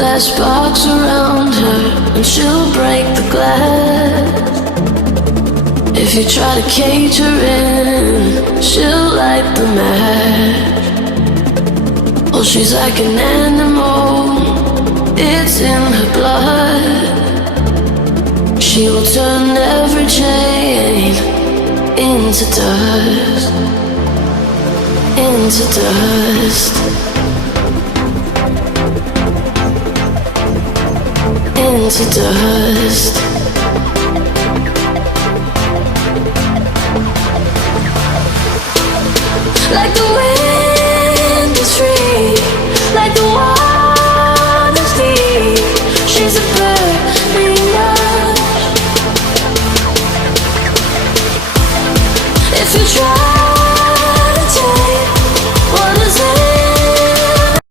glass box around her, and she'll break the glass. If you try to cage her in, she'll light the match. Oh, she's like an animal, it's in her blood. She will turn every chain into dust, into dust, into dust. Like the wind